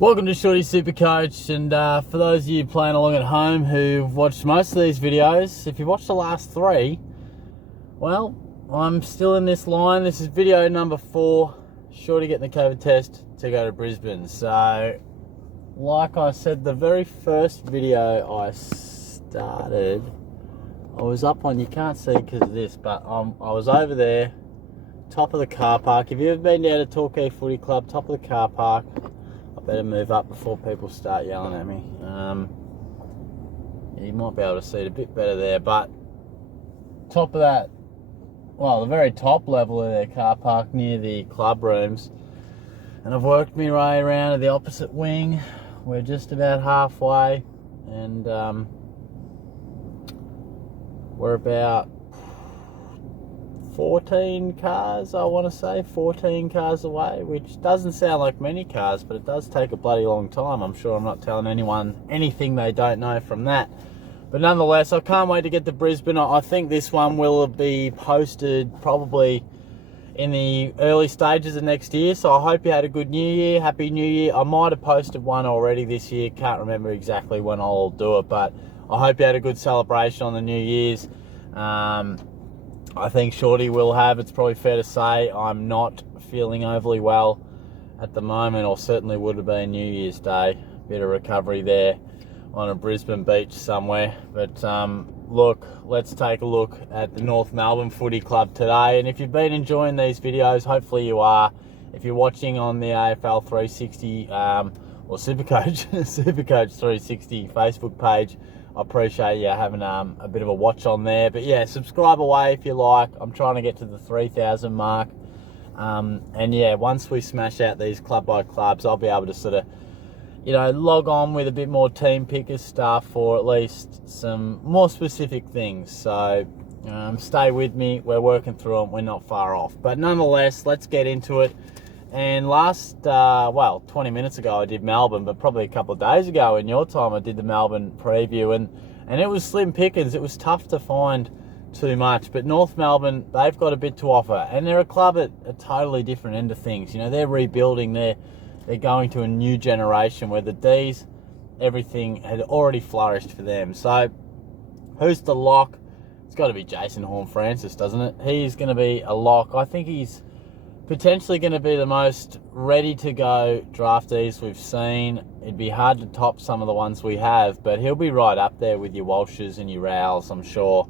Welcome to Shorty SuperCoach, and for those of you playing along at home who've watched most of these videos, if you've watched the last three, well, I'm still in this line. This is video number 4, Shorty getting the COVID test to go to Brisbane. So, like I said, the very first video I started, I was up on, you can't see because of this, but I was over there, top of the car park. If you've ever been down to Torquay Footy Club, top of the car park, better move up before people start yelling at me. You might be able to see it a bit better there, but top of that, well, the very top level of their car park near the club rooms, and I've worked my way around to the opposite wing. We're just about halfway, and we're about 14 cars, I want to say, 14 cars away, which doesn't sound like many cars, but it does take a bloody long time. I'm sure I'm not telling anyone anything they don't know from that. But nonetheless, I can't wait to get to Brisbane. I think this one will be posted probably in the early stages of next year, so I hope you had a good New Year. Happy New Year. I might have posted one already this year. Can't remember exactly when I'll do it, but I hope you had a good celebration on the New Year's. I think Shorty will have. It's probably fair to say I'm not feeling overly well at the moment, or certainly would have been New Year's Day. Bit of recovery there on a Brisbane beach somewhere. But look, let's take a look at the North Melbourne Footy Club today. And if you've been enjoying these videos, hopefully you are. If you're watching on the AFL 360 or SuperCoach, SuperCoach 360 Facebook page, I appreciate you having a bit of a watch on there. But yeah, subscribe away if you like. I'm trying to get to the 3,000 mark. And yeah, once we smash out these club by clubs, I'll be able to sort of, log on with a bit more team picker stuff, or at least some more specific things. So stay with me. We're working through them. We're not far off. But nonetheless, let's get into it. And last, 20 minutes ago I did Melbourne, but probably a couple of days ago in your time I did the Melbourne preview, and it was slim pickings. It was tough to find too much, but North Melbourne, they've got a bit to offer, and they're a club at a totally different end of things. They're rebuilding, they're going to a new generation where the D's, everything had already flourished for them. So who's the lock? It's got to be Jason Horne-Francis, doesn't it? He's going to be a lock. I think he's potentially going to be the most ready-to-go draftees we've seen. It'd be hard to top some of the ones we have, but he'll be right up there with your Walshes and your Rowells, I'm sure.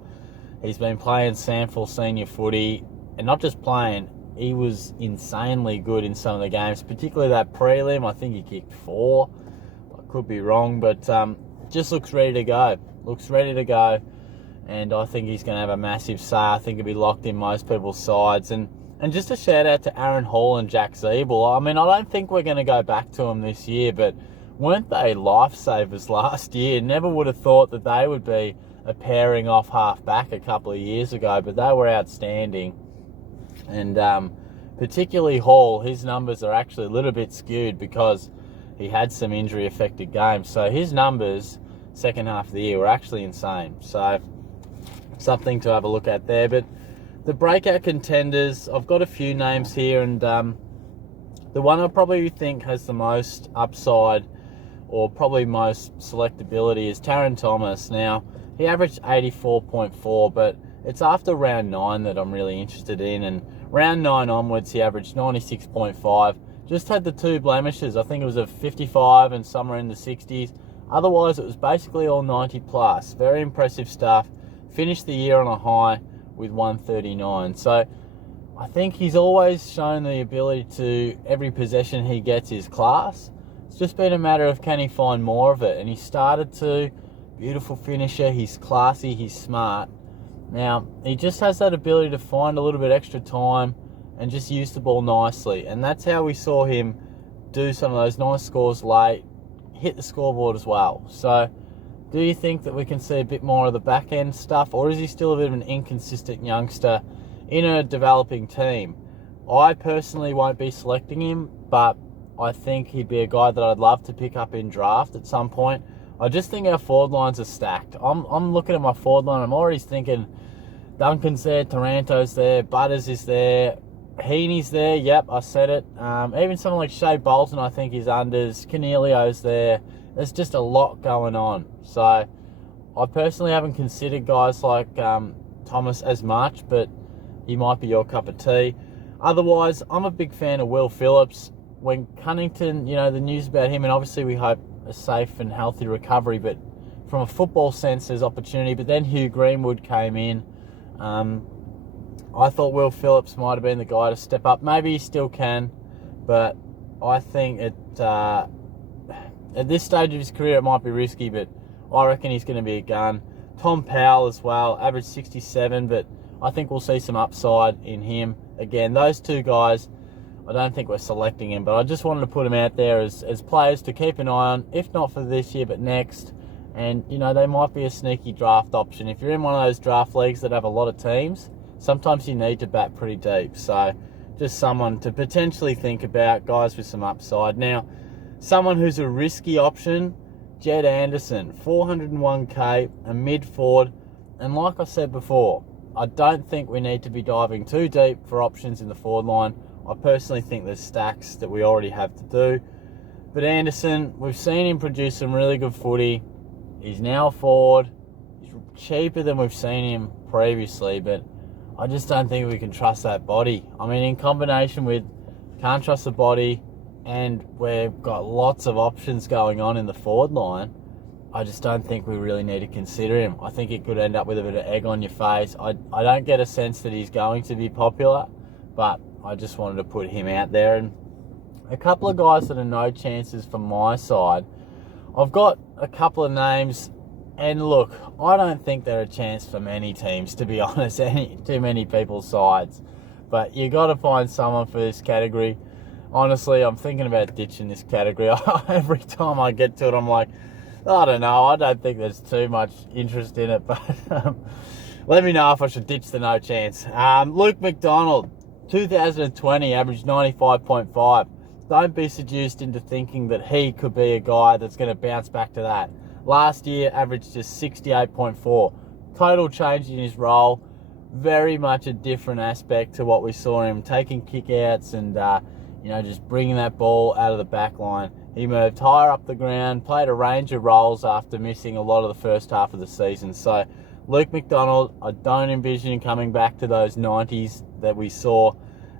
He's been playing SANFL senior footy, and not just playing, he was insanely good in some of the games, particularly that prelim. I think he kicked 4. I could be wrong, but just looks ready to go. And I think he's going to have a massive say. I think he'll be locked in most people's sides. And just a shout out to Aaron Hall and Jack Zeeble. I mean, I don't think we're going to go back to them this year, but weren't they lifesavers last year? Never would have thought that they would be a pairing off half back a couple of years ago, but they were outstanding. And particularly Hall, his numbers are actually a little bit skewed because he had some injury affected games. So his numbers second half of the year were actually insane. So something to have a look at there. But the Breakout Contenders, I've got a few names here, and the one I probably think has the most upside, or probably most selectability, is Taran Thomas. Now, he averaged 84.4, but it's after round 9 that I'm really interested in, and round 9 onwards he averaged 96.5. Just had the 2 blemishes. I think it was a 55 and somewhere in the 60s. Otherwise, it was basically all 90 plus. Very impressive stuff. Finished the year on a high with 139. So I think he's always shown the ability to, every possession he gets is class. It's just been a matter of, can he find more of it? And he started to. Beautiful finisher. He's classy. He's smart. Now, he just has that ability to find a little bit extra time and just use the ball nicely. And that's how we saw him do some of those nice scores late, hit the scoreboard as well. So do you think that we can see a bit more of the back end stuff, or is he still a bit of an inconsistent youngster in a developing team? I personally won't be selecting him, but I think he'd be a guy that I'd love to pick up in draft at some point. I just think our forward lines are stacked. I'm looking at my forward line. I'm already thinking Duncan's there, Taranto's there, Butters is there, Heaney's there, yep, I said it. Even someone like Shea Bolton, I think, is unders. Cornelio's there. There's just a lot going on. So I personally haven't considered guys like Thomas as much, but he might be your cup of tea. Otherwise, I'm a big fan of Will Phillips. When Cunnington, the news about him, and obviously we hope a safe and healthy recovery, but from a football sense, there's opportunity. But then Hugh Greenwood came in. I thought Will Phillips might have been the guy to step up. Maybe he still can, but I think at this stage of his career, it might be risky, but I reckon he's going to be a gun. Tom Powell as well, average 67, but I think we'll see some upside in him. Again, those two guys, I don't think we're selecting him, but I just wanted to put them out there as players to keep an eye on, if not for this year, but next. And, they might be a sneaky draft option. If you're in one of those draft leagues that have a lot of teams, sometimes you need to bat pretty deep. So just someone to potentially think about, guys with some upside. Now, someone who's a risky option, Jed Anderson, 401k, a mid-forward. And like I said before, I don't think we need to be diving too deep for options in the forward line. I personally think there's stacks that we already have to do. But Anderson, we've seen him produce some really good footy. He's now a forward. He's cheaper than we've seen him previously, but I just don't think we can trust that body. I mean, in combination with can't trust the body, and we've got lots of options going on in the forward line, I just don't think we really need to consider him. I think it could end up with a bit of egg on your face. I don't get a sense that he's going to be popular, but I just wanted to put him out there. And a couple of guys that are no chances from my side. I've got a couple of names, and look, I don't think they're a chance for many teams, to be honest, too many people's sides. But you got to find someone for this category. Honestly, I'm thinking about ditching this category. Every time I get to it, I'm like, I don't know, I don't think there's too much interest in it, but let me know if I should ditch the no chance. Luke Mcdonald, 2020, averaged 95.5. Don't be seduced into thinking that he could be a guy that's going to bounce back to that. Last year, averaged just 68.4. Total change in his role. Very much a different aspect to what we saw him taking kickouts and, just bringing that ball out of the back line. He moved higher up the ground, played a range of roles after missing a lot of the first half of the season. So, Luke Mcdonald, I don't envision him coming back to those 90s that we saw.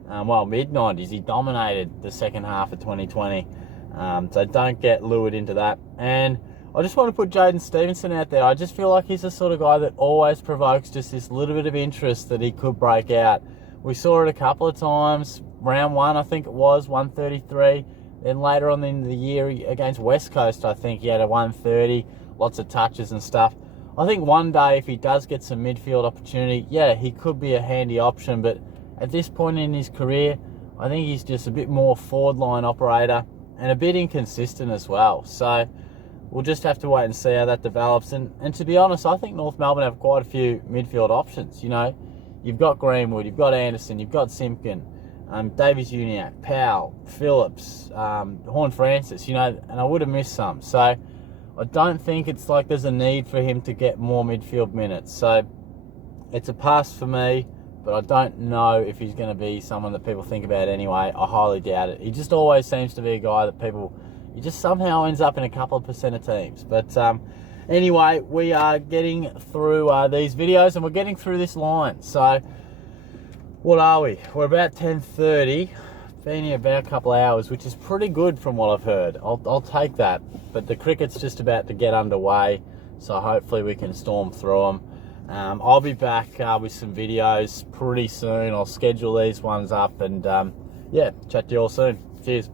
Mid-90s. He dominated the second half of 2020. So don't get lured into that. And I just want to put Jaden Stevenson out there. I just feel like he's the sort of guy that always provokes just this little bit of interest that he could break out. We saw it a couple of times. Round 1, I think it was, 133. Then later on in the year against West Coast, I think he had a 130. Lots of touches and stuff. I think one day if he does get some midfield opportunity, he could be a handy option, but at this point in his career, I think he's just a bit more forward line operator and a bit inconsistent as well. So we'll just have to wait and see how that develops. And to be honest, I think North Melbourne have quite a few midfield options. You've got Greenwood, you've got Anderson, you've got Simpkin, Davies Uniacke, Powell, Phillips, Horn Francis, and I would have missed some. So I don't think it's like there's a need for him to get more midfield minutes. So it's a pass for me. But I don't know if he's going to be someone that people think about anyway. I highly doubt it. He just always seems to be a guy that he just somehow ends up in a couple of percent of teams. But anyway, we are getting through these videos and we're getting through this line. So what are we? We're about 10:30. Been here about a couple of hours, which is pretty good from what I've heard. I'll take that. But the cricket's just about to get underway, so hopefully we can storm through them. I'll be back with some videos pretty soon. I'll schedule these ones up and chat to you all soon. Cheers.